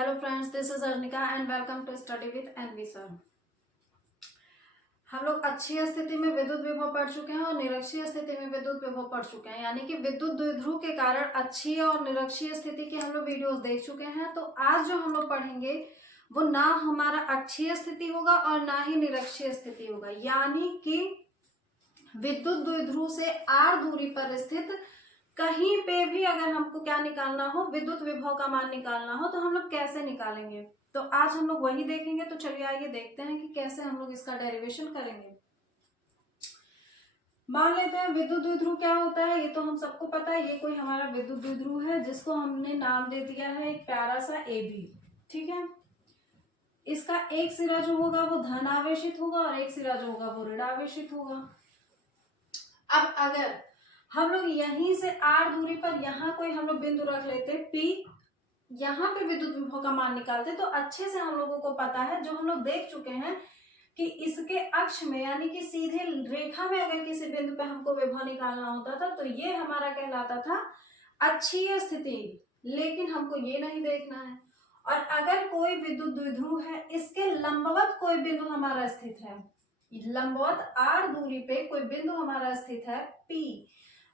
Hello friends, this is Arnika and welcome to study with NV sir. हम लोग अच्छी स्थिति में विद्युत विभव पढ़ चुके हैं और निरक्षीय स्थिति में विद्युत विभव पढ़ चुके हैं, यानी कि विद्युत द्विध्रुव के कारण अच्छी और निरक्षीय स्थिति के हम लोग वीडियोस देख चुके हैं। तो आज जो हम लोग पढ़ेंगे वो ना हमारा अक्षीय स्थिति होगा और ना ही निरक्षीय स्थिति होगा, यानी कि विद्युत द्विध्रुव से आर दूरी पर स्थित कहीं पे भी अगर हमको क्या निकालना हो, विद्युत विभव का मान निकालना हो, तो हम लोग कैसे निकालेंगे। तो आज हम लोग वही देखेंगे। तो चलिए आइए देखते हैं कि कैसे हम लोग इसका डेरिवेशन करेंगे। मान लेते हैं विद्युत द्विध्रुव क्या होता है, ये तो हम सबको पता है। ये कोई हमारा विद्युत द्विध्रुव है जिसको हमने नाम दे दिया है एक प्यारा सा ए बी। ठीक है, इसका एक सिरा जो होगा वो धन आवेशित होगा और एक सिरा जो होगा वो ऋण आवेशित होगा। अब अगर हम लोग यहीं से आर दूरी पर यहाँ कोई हम लोग बिंदु रख लेते पी, यहाँ पे विद्युत विभव का मान निकालते, तो अच्छे से हम लोगों को पता है, जो हम लोग देख चुके हैं कि इसके अक्ष में यानी कि सीधे रेखा में अगर किसी बिंदु पे हमको विभव निकालना होता था तो ये हमारा कहलाता था अक्षीय स्थिति। लेकिन हमको ये नहीं देखना है। और अगर कोई विद्युत द्विध्रुव है, इसके लंबवत कोई बिंदु हमारा स्थित है, लंबवत आर दूरी पे कोई बिंदु हमारा स्थित है पी,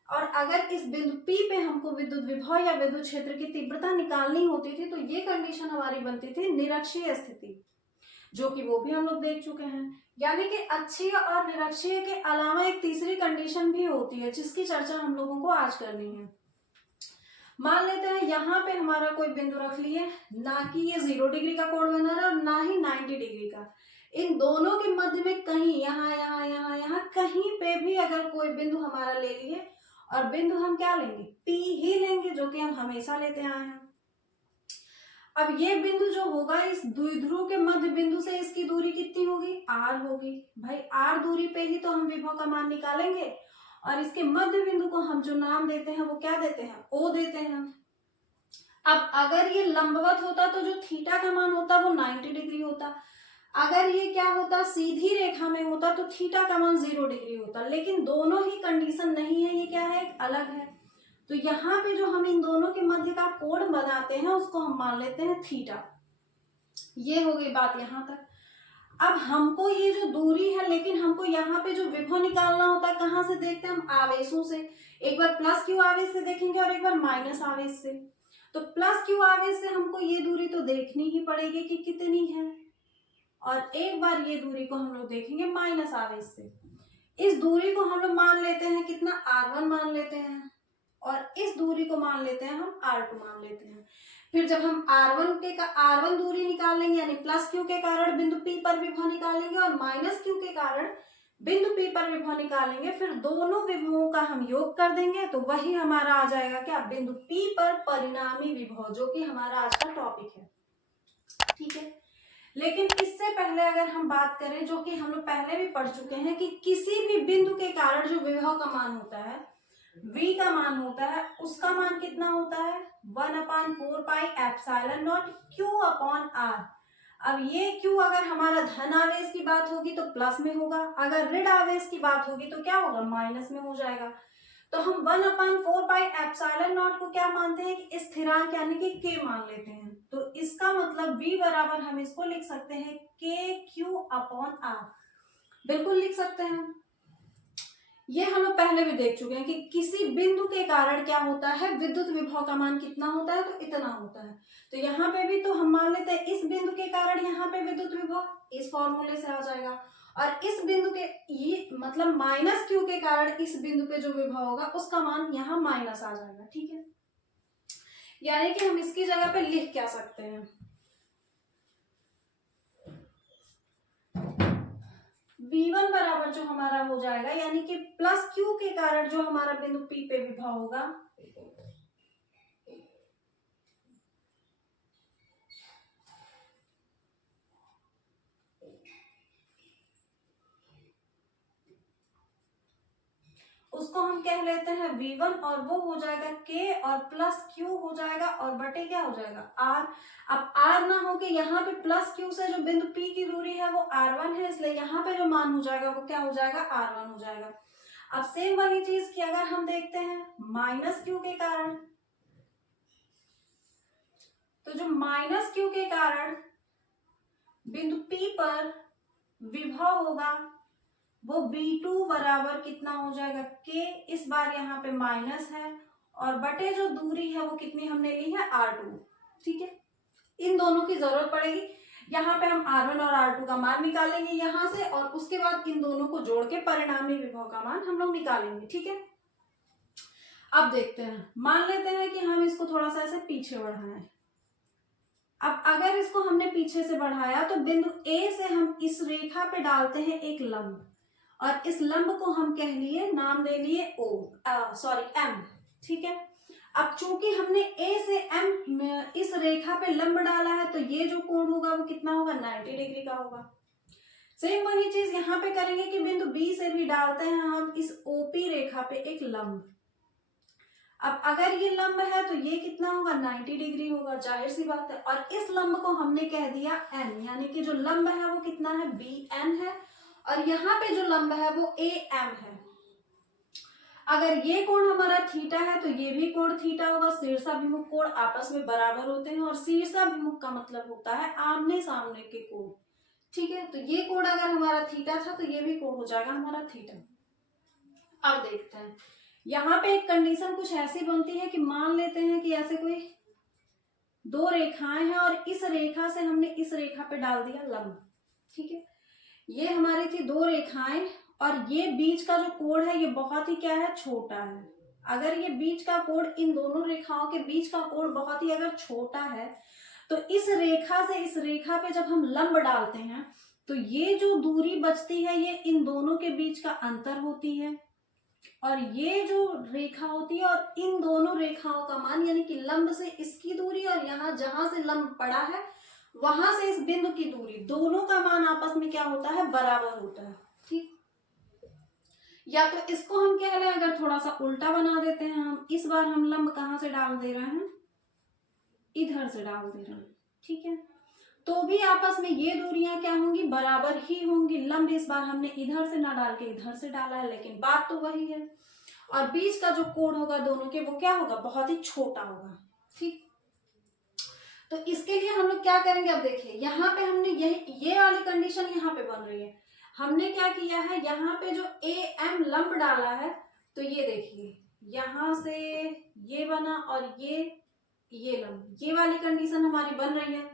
और अगर इस बिंदु P पे हमको विद्युत विभव या विद्युत क्षेत्र की तीव्रता निकालनी होती थी तो ये कंडीशन हमारी बनती थी निरक्षीय स्थिति, जो कि वो भी हम लोग देख चुके हैं। यानी कि अक्षीय और निरक्षीय के अलावा एक तीसरी कंडीशन भी होती है जिसकी चर्चा हम लोगों को आज करनी है। मान लेते हैं यहाँ पे हमारा कोई बिंदु रख लिए, ना कि ये 0 डिग्री का कोण बना रहा और ना ही 90 डिग्री का, इन दोनों के मध्य में कहीं यहाँ यहाँ यहाँ यहाँ कहीं पे भी अगर कोई बिंदु हमारा ले लिए, और बिंदु हम क्या लेंगे, P ही लेंगे, जो कि हम हमेशा लेते आए हैं। अब ये बिंदु जो होगा, इस द्विध्रुव के मध्य बिंदु से इसकी दूरी कितनी होगी, R होगी। भाई R दूरी पे ही तो हम विभव का मान निकालेंगे, और इसके मध्य बिंदु को हम जो नाम देते हैं वो क्या देते हैं, O देते हैं। अब अगर ये लंबवत होता तो जो थीटा का मान होता वो 90 डिग्री होता। अगर ये क्या होता, सीधी रेखा में होता तो थीटा का मान 0 डिग्री होता। लेकिन दोनों ही कंडीशन नहीं है, ये क्या है, एक अलग है। तो यहाँ पे जो हम इन दोनों के मध्य का कोण बनाते हैं उसको हम मान लेते हैं थीटा। ये हो गई बात यहाँ तक। अब हमको ये जो दूरी है, लेकिन हमको यहाँ पे जो विभव निकालना होता है कहाँ से देखते हैं हम, आवेशों से। एक बार प्लस क्यू आवेश से देखेंगे और एक बार माइनस आवेश से। तो प्लस क्यू आवेश से हमको ये दूरी तो देखनी ही पड़ेगी कि कितनी है, और एक बार ये दूरी को हम लोग देखेंगे माइनस आवेश से। इस दूरी को हम लोग मान लेते हैं कितना, R1 मान लेते हैं, और इस दूरी को मान लेते हैं हम R2 मान लेते हैं। फिर जब हम R1 दूरी निकाल लेंगे, यानी प्लस क्यू के कारण बिंदु P पर विभव निकालेंगे और माइनस क्यू के कारण बिंदु P पर विभव निकालेंगे, फिर दोनों विभवों का हम योग कर देंगे तो वही हमारा आ जाएगा क्या, बिंदु P पर परिणामी विभव, जो कि हमारा आज का टॉपिक है। ठीक है, लेकिन इससे पहले अगर हम बात करें, जो कि हम लोग पहले भी पढ़ चुके हैं, कि किसी भी बिंदु के कारण जो विभव का मान होता है, V का मान होता है, उसका मान कितना होता है, 1/4 pi epsilon not Q upon R। अब ये Q अगर हमारा धन आवेश की बात होगी तो प्लस में होगा, अगर ऋण आवेश की बात होगी तो क्या होगा, माइनस में हो जाएगा। तो हम 1/4 पाई एप्सिलॉन नॉट को क्या मानते हैं कि स्थिरांक यानी कि K मान लेते हैं। तो इसका मतलब V बराबर हम इसको लिख सकते हैं KQ अपॉन R, बिल्कुल लिख सकते हैं। ये हम लोग पहले भी देख चुके हैं कि किसी बिंदु के कारण क्या होता है, विद्युत विभव का मान कितना होता है, तो इतना होता है। तो यहाँ पे भी तो हम मान लेते हैं इस बिंदु के कारण यहाँ पे विद्युत विभव इस फॉर्मूले से आ जाएगा, और इस बिंदु के ये मतलब माइनस क्यू के कारण इस बिंदु पे जो विभव होगा उसका मान यहाँ माइनस आ जाएगा। ठीक है, यानी कि हम इसकी जगह पे लिख क्या सकते हैं, V1 बराबर जो हमारा हो जाएगा, यानी कि प्लस क्यू के कारण जो हमारा बिंदु P पे विभव होगा, उसको हम कह लेते हैं V1, और वो हो जाएगा K और प्लस Q हो जाएगा, और बटे क्या हो जाएगा, R। अब R ना हो के यहाँ पे प्लस Q से जो बिंदु P की दूरी है वो R1 है, इसलिए यहाँ पे जो मान हो जाएगा वो क्या हो जाएगा, R1 हो जाएगा। अब सेम वही चीज की अगर हम देखते हैं माइनस Q के कारण, तो जो माइनस क्यू के कारण बिंदु P पर विभव होगा वो V2 बराबर कितना हो जाएगा K, इस बार यहाँ पे माइनस है और बटे जो दूरी है वो कितनी हमने ली है R2। ठीक है, इन दोनों की जरूरत पड़ेगी। यहाँ पे हम R1 और R2 का मान निकालेंगे यहाँ से और उसके बाद इन दोनों को जोड़ के परिणामी विभव का मान हम लोग निकालेंगे। ठीक है, अब देखते हैं, मान लेते हैं कि हम इसको थोड़ा सा ऐसे पीछे बढ़ाएं। अब अगर इसको हमने पीछे से बढ़ाया तो बिंदु A से हम इस रेखा पे डालते हैं एक लंब और इस लंब को हम कह लिए, नाम दे लिए M। ठीक है, अब चूंकि हमने A से M इस रेखा पे लंब डाला है तो ये जो कोण होगा वो कितना होगा, 90 डिग्री का होगा। सेम वही चीज यहाँ पे करेंगे कि बिंदु B से भी डालते हैं हम इस OP रेखा पे एक लंब। अब अगर ये लंब है तो ये कितना होगा, 90 डिग्री होगा, जाहिर सी बात है। और इस लंब को हमने कह दिया N, यानी कि जो लंब है वो कितना है, BN है और यहाँ पे जो लंब है वो AM है। अगर ये कोण हमारा थीटा है तो ये भी कोण थीटा होगा। शीर्षाभिमुख कोण आपस में बराबर होते हैं और शीर्षाभिमुख का मतलब होता है आमने सामने के कोण। ठीक है, तो ये कोण अगर हमारा थीटा था तो ये भी कोण हो जाएगा हमारा थीटा। अब देखते हैं, यहाँ पे एक कंडीशन कुछ ऐसी बनती है कि मान लेते हैं कि ऐसे कोई दो रेखाएं हैं और इस रेखा से हमने इस रेखा पे डाल दिया लंब। ठीक है, ये हमारी थी दो रेखाएं और ये बीच का जो कोण है ये बहुत ही क्या है, छोटा है। अगर ये बीच का कोण, इन दोनों रेखाओं के बीच का कोण बहुत ही अगर छोटा है तो इस रेखा से इस रेखा पे जब हम लंब डालते हैं तो ये जो दूरी बचती है ये इन दोनों के बीच का अंतर होती है और ये जो रेखा होती है और इन दोनों रेखाओं का मान, यानी कि लंब से इसकी दूरी और यहाँ जहां से लंब पड़ा है वहां से इस बिंदु की दूरी, दोनों का मान आपस में क्या होता है, बराबर होता है। ठीक, या तो इसको हम कह लें, अगर थोड़ा सा उल्टा बना देते हैं हम, इस बार हम लंब कहां से डाल दे रहे हैं, इधर से डाल दे रहे हैं। ठीक है, तो भी आपस में ये दूरियां क्या होंगी, बराबर ही होंगी। लंब इस बार हमने इधर से ना डाल के इधर से डाला है, लेकिन बात तो वही है। और बीच का जो कोण होगा दोनों के वो क्या होगा, बहुत ही छोटा होगा। ठीक, तो इसके लिए हम लोग क्या करेंगे, अब देखिए यहाँ पे हमने ये वाली कंडीशन यहाँ पे बन रही है। हमने क्या किया है, यहाँ पे जो AM लंब डाला है तो ये देखिए यहाँ से ये बना और ये लंब, ये वाली कंडीशन हमारी बन रही है।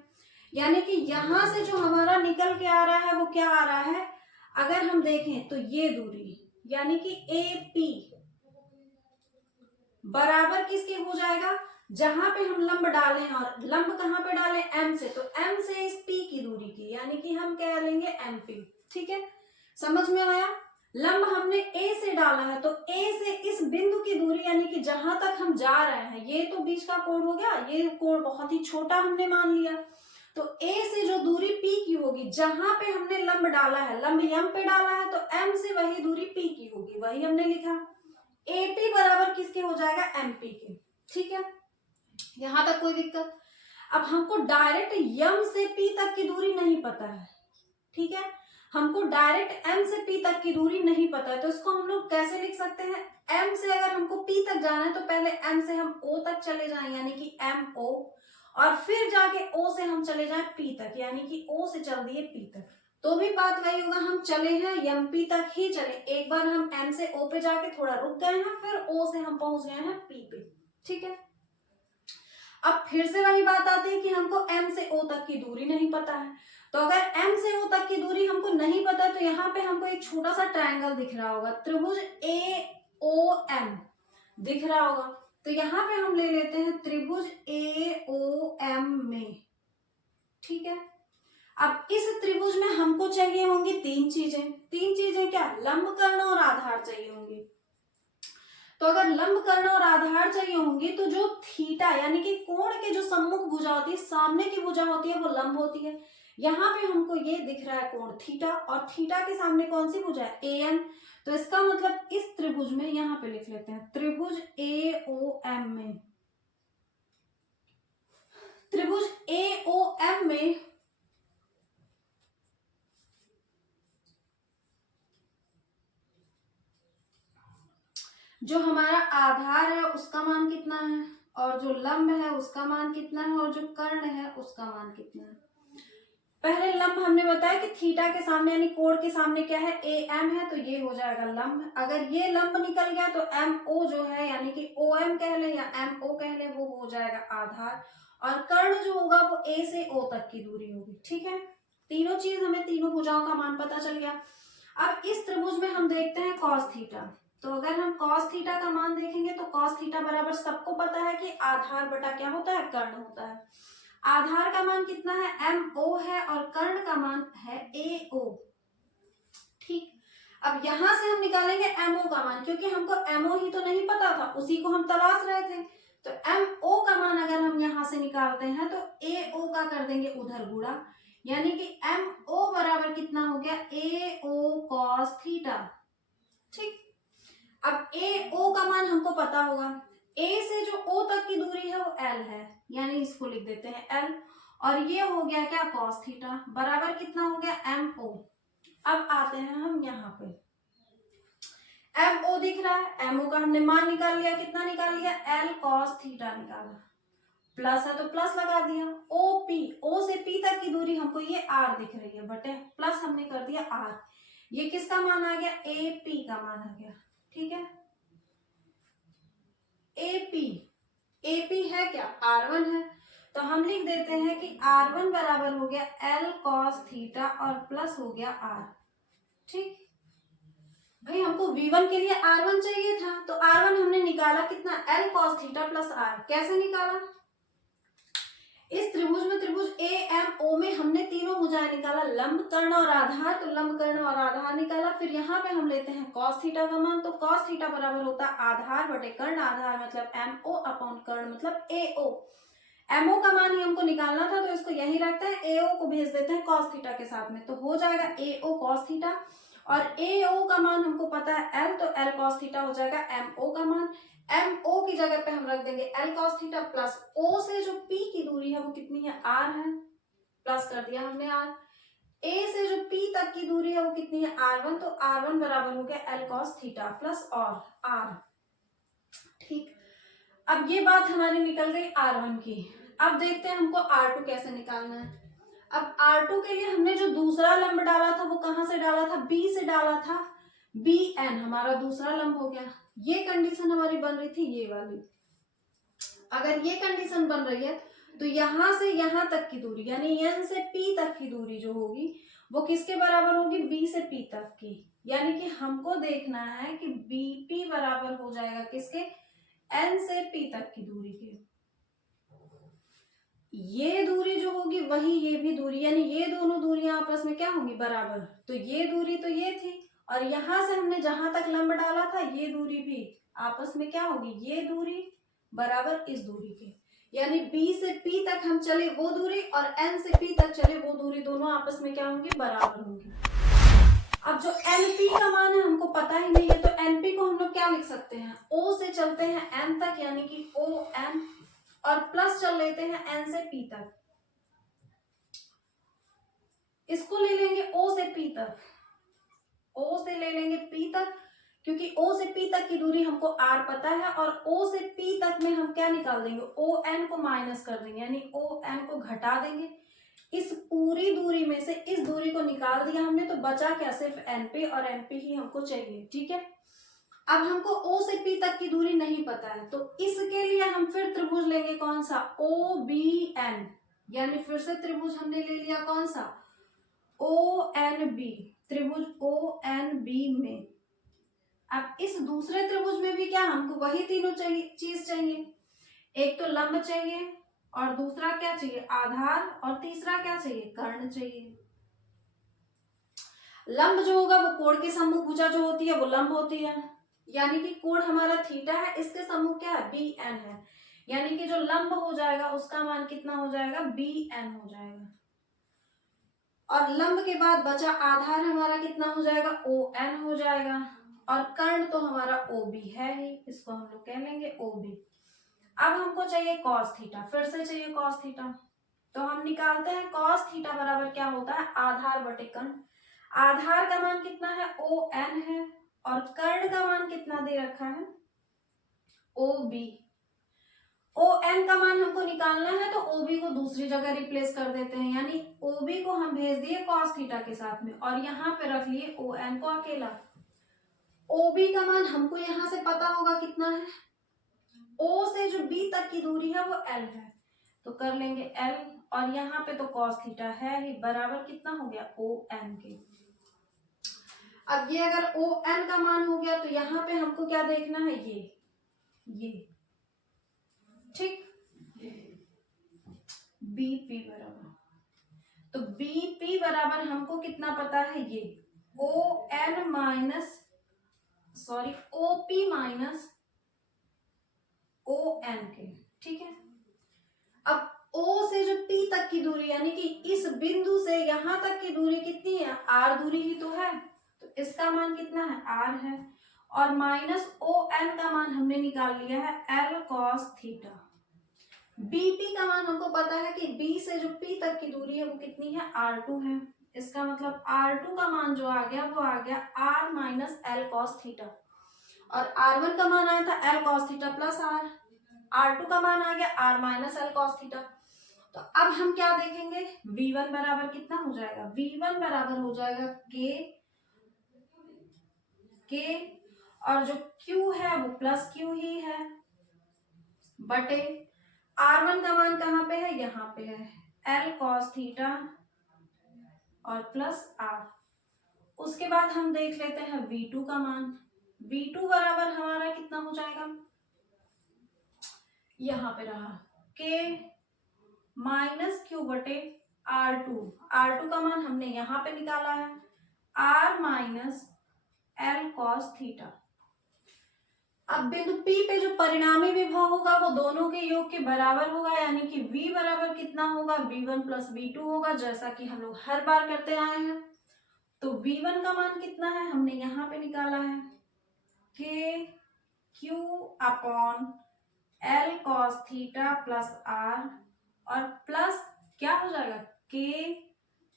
यानी कि यहाँ से जो हमारा निकल के आ रहा है वो क्या आ रहा है, अगर हम देखें तो ये दूरी यानी कि AP बराबर किसके हो जाएगा, जहां पे हम लंब डालें, और लंब कहां पे डालें, M से, तो M से इस P की दूरी की, यानी कि हम कह लेंगे MP। ठीक है, समझ में आया। लंब हमने A से डाला है तो A से इस बिंदु की दूरी यानी कि जहां तक हम जा रहे हैं, ये तो बीच का कोण हो गया, ये कोण बहुत ही छोटा हमने मान लिया, तो A से जो दूरी P की होगी, जहां पे हमने लंब डाला है, लंब M पे डाला है तो M से वही दूरी P की होगी, वही हमने लिखा। AP बराबर किसके हो जाएगा, MP के। ठीक है, यहां तक कोई दिक्कत। अब हमको डायरेक्ट M से P तक की दूरी नहीं पता है। ठीक है, हमको डायरेक्ट M से P तक की दूरी नहीं पता है, तो इसको हम लोग कैसे लिख सकते हैं, M से अगर हमको P तक जाना है तो पहले M से हम O तक चले जाएं, यानी कि MO, और फिर जाके O से हम चले जाएं P तक, यानी कि O से चल दिए P तक, तो भी बात वही होगा, हम चले हैं MP तक ही चले। एक बार हम M से O पे जाके थोड़ा रुक गए हैं, फिर O से हम पहुंच गए हैं P पे। ठीक है, अब फिर से वही बात आती है कि हमको M से O तक की दूरी नहीं पता है, तो अगर M से O तक की दूरी हमको नहीं पता है तो यहाँ पे हमको एक छोटा सा ट्रायंगल दिख रहा होगा, त्रिभुज AOM दिख रहा होगा, तो यहाँ पे हम ले लेते हैं त्रिभुज AOM में। ठीक है, अब इस त्रिभुज में हमको चाहिए होंगी तीन चीजें क्या, लंब कर्ण और आधार चाहिए होंगे। तो अगर लंब कर्ण और आधार चाहिए होंगी तो जो थीटा यानी कि कोण के जो सम्मुख भुजा होती है, सामने की भुजा होती है, वो लंब होती है। यहाँ पे हमको ये दिख रहा है कोण थीटा, और थीटा के सामने कौन सी भुजा है, AN, तो इसका मतलब इस त्रिभुज में, यहाँ पे लिख लेते हैं त्रिभुज AOM में, त्रिभुज AOM में जो हमारा आधार है उसका मान कितना है, और जो लंब है उसका मान कितना है और जो कर्ण है उसका मान कितना है। पहले लंब हमने बताया कि थीटा के सामने यानी कोण के सामने क्या है, ए एम है, तो ये हो जाएगा लंब। अगर ये लंब निकल गया तो एम ओ जो है यानी कि ओ एम कह ले या एम ओ कह ले, वो हो जाएगा आधार। और कर्ण जो होगा वो ए से ओ तक की दूरी होगी। ठीक है, तीनों चीज हमें तीनों भुजाओं का मान पता चल गया। अब इस त्रिभुज में हम देखते हैं कॉस थीटा। तो अगर हम कॉस थीटा का मान देखेंगे तो कॉस थीटा बराबर सबको पता है कि आधार बटा क्या होता है, कर्ण होता है। आधार का मान कितना है, एम ओ है, और कर्ण का मान है ए ओ। ठीक, अब यहां से हम निकालेंगे एम ओ का मान, क्योंकि हमको एम ओ ही तो नहीं पता था, उसी को हम तलाश रहे थे। तो एम ओ का मान अगर हम यहां से निकालते हैं तो ए ओ का कर देंगे उधर गुणा, यानी कि एम ओ बराबर कितना हो गया, ए ओ कॉस थीटा। ठीक, अब ए ओ का मान हमको पता होगा, ए से जो ओ तक की दूरी है वो एल है, यानी इसको लिख देते हैं एल, और ये हो गया क्या, कॉस थीटा बराबर कितना हो गया, एम ओ। अब आते हैं हम यहाँ पे, एम ओ दिख रहा है, एम ओ का हमने मान निकाल लिया, कितना निकाल लिया, एल कॉस थीटा निकाला, प्लस है तो प्लस लगा दिया। ओ पी, ओ से पी तक की दूरी हमको ये आर दिख रही है, बटे प्लस हमने कर दिया आर, ये किसका मान आ गया, ए पी का मान आ गया। ठीक है, एपी, एपी है क्या, R1 है, तो हम लिख देते हैं कि R1 बराबर हो गया L cos थीटा और प्लस हो गया R। ठीक, भाई हमको V1 के लिए R1 चाहिए था, तो R1 हमने निकाला कितना, L cos theta plus R। कैसे निकाला, इस त्रिभुज में, त्रिभुज ए एम ओ में हमने तीनों भुजाएं निकाला, लंब, कर्ण और आधार, तो लंब, कर्ण और आधार निकाला। फिर यहाँ पे हम लेते हैं cos थीटा का मान, तो cos थीटा बराबर होता है आधार बटे कर्ण, आधार मतलब एम ओ अपॉन कर्ण मतलब ए ओ। एम ओ का मान ही हमको निकालना था, तो इसको यही रखते हैं, ए ओ को भेज देते हैं cos थीटा के साथ में, तो हो जाएगा ए ओ cos थीटा, और ए ओ का मान हमको पता है एल, तो एल cos थीटा हो जाएगा एम ओ का मान। एम ओ की जगह पे हम रख देंगे L cos theta plus O से जो पी की दूरी है वो कितनी है, आर है, प्लस कर दिया हमने आर। ए से जो पी तक की दूरी है वो कितनी है, R1, तो R1 बराबर हो गया एल cos थीटा प्लस और आर। ठीक, अब ये बात हमारी निकल गई R1 की। अब देखते हैं हमको R2 कैसे निकालना है। अब R2 के लिए हमने जो दूसरा लंब डाला था वो कहां से डाला था, B से डाला था, BN हमारा दूसरा लंब हो गया। ये कंडीशन हमारी बन रही थी ये वाली, अगर ये कंडीशन बन रही है तो यहां से यहां तक की दूरी यानी N से P तक की दूरी जो होगी वो किसके बराबर होगी, B से P तक की, यानी कि हमको देखना है कि BP बराबर हो जाएगा किसके, N से P तक की दूरी के। ये दूरी जो होगी वही ये भी दूरी, यानी ये दोनों दूरियां आपस में क्या होंगी, बराबर। तो ये दूरी तो ये थी, और यहां से हमने जहां तक लंब डाला था ये दूरी भी आपस में क्या होगी, ये दूरी बराबर इस दूरी के, यानी B से P तक हम चले वो दूरी और N से P तक चले वो दूरी, दोनों आपस में क्या होंगी, बराबर होंगी। अब जो NP का मान है हमको पता ही नहीं है, तो NP को हम लोग क्या लिख सकते हैं, O से चलते हैं N तक यानी कि ON, और प्लस चल लेते हैं N से P तक, इसको ले लेंगे O से P तक, O से ले लेंगे P तक, क्योंकि O से P तक की दूरी हमको R पता है, और O से P तक में हम क्या निकाल देंगे, ON को माइनस कर देंगे, यानी ON को घटा देंगे। इस पूरी दूरी में से इस दूरी को निकाल दिया हमने, तो बचा क्या, सिर्फ NP, और NP ही हमको चाहिए। ठीक है, अब हमको O से P तक की दूरी नहीं पता है, तो इसके लिए हम फिर त्रिभुज लेंगे कौन सा, OBN, यानी फिर से त्रिभुज हमने ले लिया कौन सा, ONB, त्रिभुज ONB में। अब इस दूसरे त्रिभुज में भी क्या, हमको वही तीनों चीज चाहिए, एक तो लंब चाहिए, और दूसरा क्या चाहिए, आधार, और तीसरा क्या चाहिए, कर्ण चाहिए। लंब जो होगा वो कोण के सम्मुख भुजा जो होती है वो लंब होती है, यानी कि कोण हमारा थीटा है, इसके सम्मुख क्या है, BN है, यानी कि जो लंब हो जाएगा उसका मान कितना हो जाएगा, BN हो जाएगा। और लंब के बाद बचा आधार हमारा कितना हो जाएगा, ON हो जाएगा, और कर्ण तो हमारा OB है ही, इसको हम लोग कह लेंगे OB। अब हमको चाहिए cos थीटा, फिर से चाहिए cos थीटा, तो हम निकालते हैं cos थीटा बराबर क्या होता है, आधार बटे कर्ण। आधार का मान कितना है, ON है, और कर्ण का मान कितना दे रखा है, OB। ओ एन का मान हमको निकालना है तो ओ बी को दूसरी जगह रिप्लेस कर देते हैं, यानी ओ बी को हम भेज दिए कॉस थीटा के साथ में और यहाँ पे रख लिए ओ एन को अकेला। ओ बी का मान हमको यहाँ से पता होगा कितना है, ओ से जो बी तक की दूरी है वो एल है, तो कर लेंगे एल और यहाँ पे तो कॉस थीटा है ही, बराबर कितना हो गया ओ एन के। अब ये अगर ओ एन का मान हो गया तो यहाँ पे हमको क्या देखना है, ये ठीक, बीपी बराबर, तो बीपी बराबर हमको कितना पता है, ये O N minus sorry OP minus O N के, ठीक है। अब ओ से जो पी तक की दूरी यानी कि इस बिंदु से यहां तक की दूरी कितनी है, आर दूरी ही तो है, तो इसका मान कितना है, आर है, और माइनस ओ एन का मान हमने निकाल लिया है एल कॉस थीटा। बीपी का मान हमको पता है कि बी से जो पी तक की दूरी है वो कितनी है, R2 है, इसका मतलब R2 का मान जो आ गया वो आ गया R minus L cos theta, और R1 का मान आया था L cos theta plus R, R2 का मान आ गया R minus L cos theta. तो अब हम क्या देखेंगे, V1 बराबर कितना हो जाएगा, V1 बराबर हो जाएगा K और जो Q है वो प्लस Q ही है बटे R1 का मान कहाँ पे है, यहाँ पे है एल कॉस थीटा और प्लस आर। उसके बाद हम देख लेते हैं V2 का मान, V2 बराबर हमारा कितना हो जाएगा, यहाँ पे रहा K माइनस Q बटे R2, R2 का मान हमने यहाँ पे निकाला है R minus L cos theta. अब बिंदु P पे जो परिणामी विभव होगा वो दोनों के योग के बराबर होगा, यानी कि V बराबर कितना होगा, V1 प्लस V2 होगा, जैसा कि हम लोग हर बार करते आए हैं। तो V1 का मान कितना है, हमने यहाँ पे निकाला है K Q upon L cos theta plus R, और प्लस क्या हो जाएगा K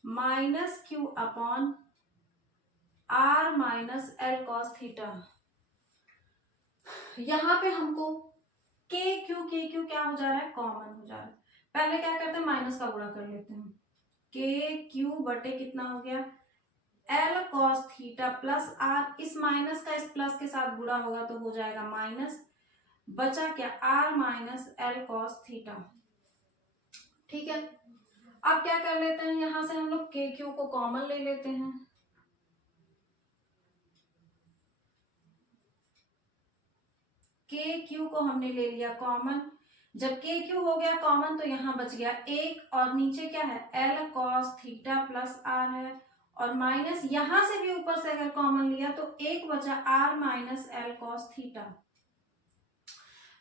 minus Q upon R minus L cos theta. यहाँ पे हमको के क्यू क्या हो जा रहा है, कॉमन हो जा रहा है। पहले क्या करते हैं, माइनस का गुणा कर लेते हैं, के क्यू बटे कितना हो गया L cos theta plus R, इस माइनस का इस प्लस के साथ गुणा होगा तो हो जाएगा माइनस, बचा क्या R minus L cos theta, ठीक है। अब क्या कर लेते हैं, यहां से हम लोग के क्यू को कॉमन ले लेते हैं, के क्यू को हमने ले लिया कॉमन, जब के क्यू हो गया कॉमन तो यहाँ बच गया एक, और नीचे क्या है L cos theta plus R है, और माइनस यहां से भी ऊपर से अगर कॉमन लिया तो एक बचा R minus L cos theta.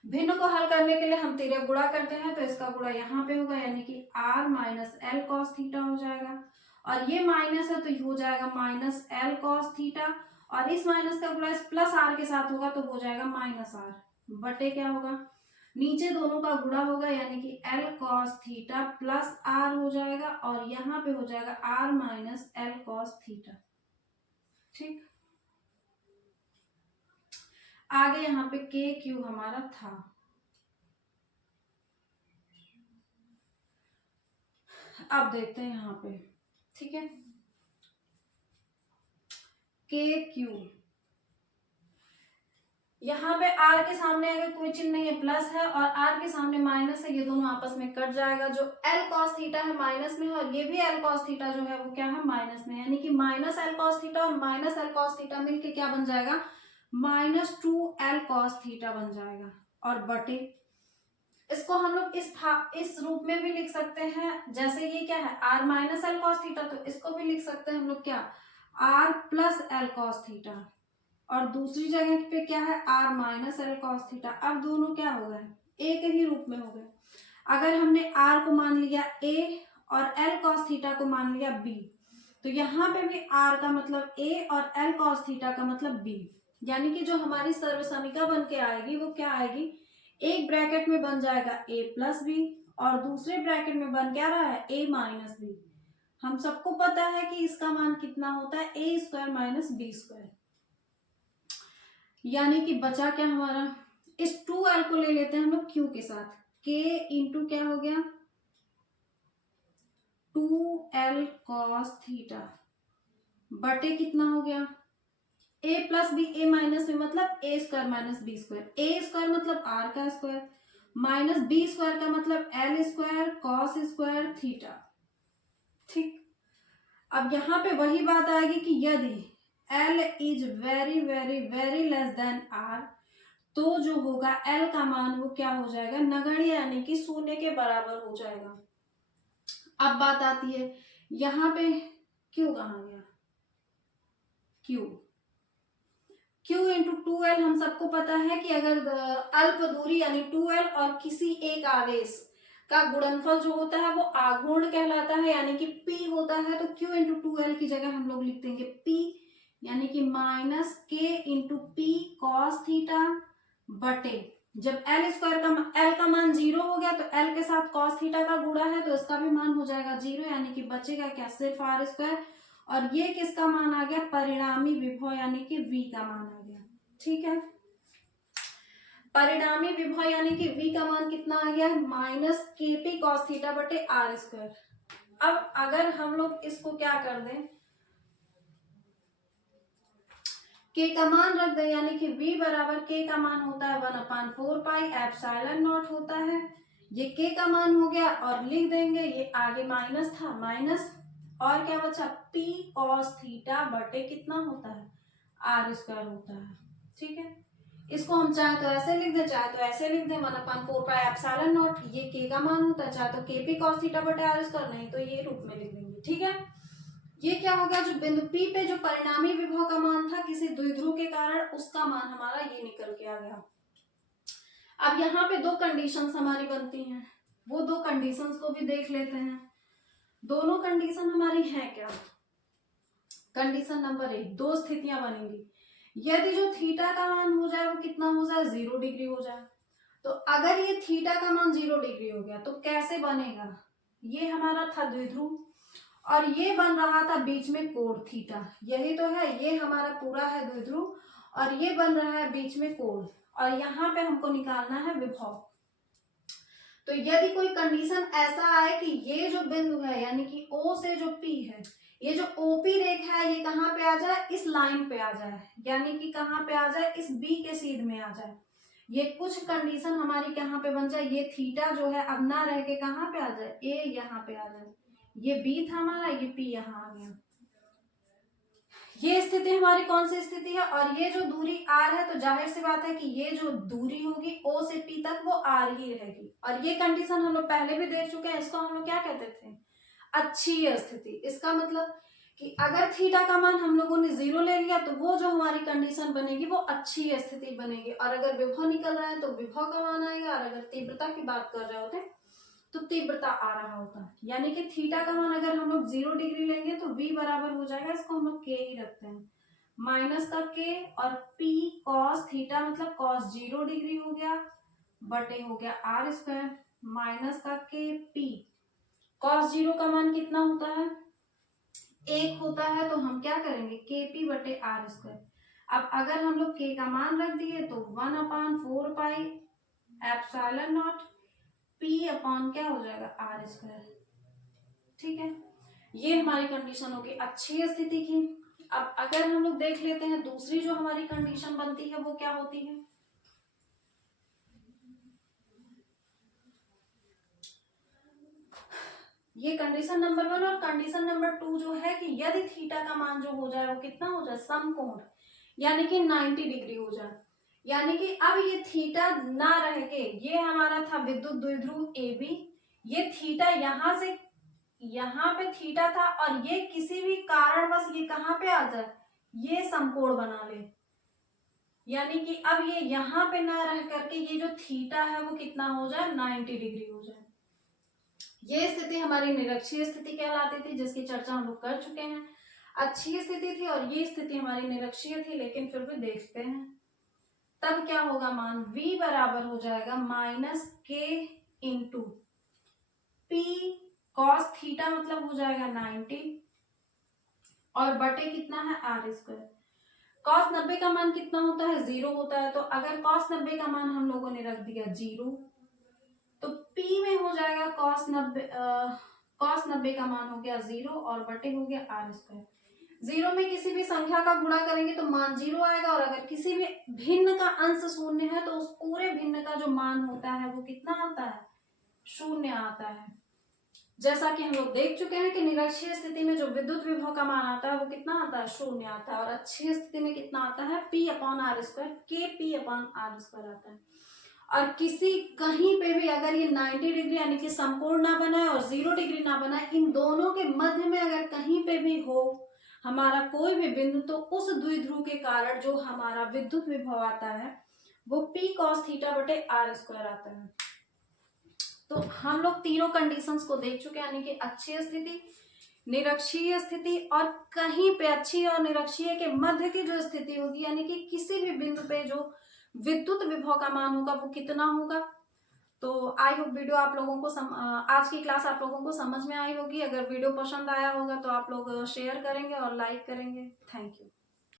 भिन्न को हल करने के लिए हम तिर्यक गुणा करते हैं, तो इसका गुणा यहाँ पे होगा, यानी कि R minus L cos theta हो जाएगा, और ये माइनस है तो ये हो जाएगा माइनस एल कॉस थीटा, और इस माइनस का गुणा इस प्लस आर के साथ होगा तो हो जाएगा माइनस आर बटे क्या होगा, नीचे दोनों का गुणा होगा, यानी कि L cos theta plus R हो जाएगा, और यहाँ पे हो जाएगा R minus L cos theta, ठीक। आगे यहाँ पे के क्यू हमारा था, अब देखते हैं यहाँ पे, ठीक है, के क्यू, यहाँ पे आर के सामने अगर कोई चिन्ह नहीं है प्लस है, और आर के सामने माइनस है, ये दोनों आपस में कट जाएगा, जो एल कॉस थीटा है माइनस में है, और ये भी एल कॉस थीटा जो है वो क्या है माइनस में, यानी कि माइनस एल कॉस थीटा और माइनस एल कॉस थीटा मिलके क्या बन जाएगा, माइनस 2 एल कॉस थीटा बन जाएगा, और बटे इसको हम लोग इस रूप में भी लिख सकते हैं, जैसे ये क्या है R minus L cos theta, तो इसको भी लिख सकते हैं हम लोग क्या R plus L cos theta, और दूसरी जगह पे क्या है R minus L cos theta. अब दोनों क्या हो गए, एक ही रूप में हो गए। अगर हमने आर को मान लिया ए और एल कॉस थीटा को मान लिया बी, तो यहाँ पे भी आर का मतलब ए और एल कॉस थीटा का मतलब बी, यानी कि जो हमारी सर्वसमीका बन के आएगी वो क्या आएगी, एक ब्रैकेट में बन जाएगा ए प्लस बी, और दूसरे ब्रैकेट में बन क्या रहा है ए माइनस बी। हम सबको पता है कि इसका मान कितना होता है ए स्क्वायर माइनस बी स्क्वायर, यानी कि बचा क्या हमारा, इस 2l को ले लेते हैं हम लोग q के साथ, के इंटू क्या हो गया 2l cos थीटा बटे कितना हो गया a plus B A minus B मतलब A square minus B square, A square मतलब आर का स्क्वायर माइनस बी स्क्वायर का मतलब L square cos square theta. ठीक, अब यहाँ पे वही बात आएगी कि यदि L is very very very less than R तो जो होगा L का मान वो क्या हो जाएगा नगण्य यानी कि शून्य के बराबर हो जाएगा। अब बात आती है यहाँ पे Q कहाँ गया, Q इंटू 2L हम सबको पता है कि अगर अल्प दूरी यानी 2L और किसी एक आवेश का गुणनफल जो होता है वो आघूर्ण कहलाता है यानी कि P होता है, तो Q इंटू 2L की जगह हम लोग लिख देंगे P यानी कि minus K into P cos theta बटे जब L स्क्वायर का L का मान 0 हो गया तो L के साथ कॉस थीटा का गुणा है तो इसका भी मान हो जाएगा 0 यानी कि बचेगा क्या सिर्फ R स्क्वायर और ये किसका मान आ गया परिणामी विभव यानी कि V का मान आ गया। ठीक है, परिणामी विभव यानी कि V का मान कितना आ गया माइनस KP कॉस थीटा बटे R स्क्वायर। अब अगर हम लोग इसको क्या कर दें K का मान रख दें यानी कि V बराबर K का मान होता है 1/4 पाई एप्सिलॉन नॉट होता है, ये K का मान हो गया और लिख देंगे ये आगे माइनस था माइनस और क्या बचा P cos थीटा बटे कितना होता है R स्क्वायर होता है। ठीक है, इसको हम चाहे तो ऐसे लिख दें चाहे तो ऐसे लिख दें 1/4 पाई एप्सिलॉन नॉट, ये K का मान होता है चाहे तो KP cos थीटा बटे R स्क्वायर नहीं तो ये रूप में लिख देंगे। ठीक है, ये क्या हो गया जो बिंदु P पे जो परिणामी विभव का मान था किसी द्विध्रुव के कारण उसका मान हमारा ये निकल के आ गया। अब यहाँ पे दो कंडीशंस हमारी बनती हैं, वो दो कंडीशंस को भी देख लेते हैं। दोनों कंडीशन हमारी हैं क्या, कंडीशन नंबर 1 दो स्थितियां बनेंगी, यदि जो थीटा का मान हो जाए वो कितना हो जाए 0 डिग्री हो जाए, तो अगर ये थीटा का मान 0 डिग्री हो गया तो कैसे बनेगा, ये हमारा था द्विध्रुव और ये बन रहा था बीच में कोण थीटा, यही तो है, ये हमारा पूरा है द्विध्रुव और ये बन रहा है बीच में कोण और यहाँ पे हमको निकालना है विभव। तो यदि कोई कंडीशन ऐसा आए कि ये जो बिंदु है यानी कि O से जो P है ये जो OP रेखा है ये कहाँ पे आ जाए इस लाइन पे आ जाए यानी कि कहाँ पे आ जाए इस B के सीध में आ जाए, ये कुछ कंडीशन हमारी कहाँ पे बन जाए, ये थीटा जो है अब ना रह के कहाँ पे आ जाए A यहाँ पे आ जाए, ये B था हमारा ये P यहाँ आ गया। ये स्थिति हमारी कौन सी स्थिति है और ये जो दूरी R है तो जाहिर सी बात है कि ये जो दूरी होगी O से P तक वो R ही रहेगी और ये कंडीशन हम लोग पहले भी देख चुके हैं, इसको हम लोग क्या कहते थे अच्छी स्थिति। इसका मतलब कि अगर थीटा का मान हम लोगों ने 0 ले लिया तो वो जो हमारी कंडीशन बनेगी वो अच्छी स्थिति बनेगी और अगर विभव निकल रहा है तो विभव का मान आएगा और अगर तीव्रता की बात कर रहे होते तो तीव्रता आ रहा होता है, यानी कि थीटा का मान अगर हम लोग 0 डिग्री लेंगे तो V बराबर हो जाएगा, इसको हम लोग K ही रखते हैं माइनस का K और P cos थीटा मतलब cos 0 डिग्री हो गया बटे हो गया R स्क्वायर माइनस का K P cos 0 का मान कितना होता है 1 होता है तो हम क्या करेंगे KP बटे R स्क्वायर। अब अगर हम लोग K का मान रख दिए तो 1/4 pi epsilon not P upon क्या हो जाएगा R स्क्वायर। ठीक है, ये हमारी कंडीशन होगी अच्छी स्थिति की। अब अगर हम लोग देख लेते हैं दूसरी जो हमारी कंडीशन बनती है वो क्या होती है, ये कंडीशन नंबर 1 और कंडीशन नंबर 2 जो है कि यदि थीटा का मान जो हो जाए वो कितना हो जाए समकोण यानी कि 90 डिग्री हो जाए, यानी कि अब ये थीटा ना रह के ये हमारा था विद्युत द्विध्रुव AB, ये थीटा यहां से यहाँ पे थीटा था और ये किसी भी कारणवश ये कहाँ पे आ जाए ये समकोण बना ले, यानी कि अब ये यहाँ पे ना रह करके ये जो थीटा है वो कितना हो जाए 90 डिग्री हो जाए। ये स्थिति हमारी निरक्षीय स्थिति कहलाती थी जिसकी चर्चा हम लोग कर चुके हैं, अच्छी स्थिति थी और ये स्थिति हमारी निरक्षीय थी लेकिन फिर भी देखते हैं तब क्या होगा मान V बराबर हो जाएगा minus K into P cos theta मतलब हो जाएगा 90 और बटे कितना है R स्क्वायर। cos 90 का मान कितना होता है 0 होता है, तो अगर cos 90 का मान हम लोगों ने रख दिया 0 तो P में हो जाएगा cos 90, cos 90 का मान हो गया 0 और बटे हो गया r स्क्वायर। 0 में किसी भी संख्या का गुणा करेंगे तो मान 0 आएगा, और अगर किसी भी भिन्न का अंश शून्य है तो उस पूरे भिन्न का जो मान होता है वो कितना आता है, शून्य आता है। जैसा कि हम लोग देख चुके हैं कि निरक्षीय स्थिति में जो विद्युत विभव का मान आता है वो कितना आता है, शून्य आता है, और अक्षीय स्थिति में कितना आता है, P अपॉन आर स्क्वायर, के पी अपॉन आर स्क्वायर आता है। और किसी कहीं पे भी अगर ये 90 डिग्री यानी कि समकोण ना बनाए और 0 डिग्री ना बनाए, इन दोनों के मध्य में अगर कहीं पे भी हो हमारा कोई भी बिंदु, तो उस द्विध्रुव के कारण जो हमारा विद्युत विभव आता है वो P cos थीटा बटे आर स्क्वायर आता है। तो हम लोग तीनों कंडीशंस को देख चुके हैं, यानी कि अक्षीय स्थिति, निरक्षीय स्थिति और कहीं पे अक्षीय और निरक्षीय के मध्य की जो स्थिति होगी, यानी कि किसी भी बिंदु पे जो विद्युत विभव का मान होगा वो कितना होगा। तो आई होप वीडियो आप लोगों को आज की क्लास आप लोगों को समझ में आई होगी। अगर वीडियो पसंद आया होगा तो आप लोग शेयर करेंगे और लाइक करेंगे। Thank you.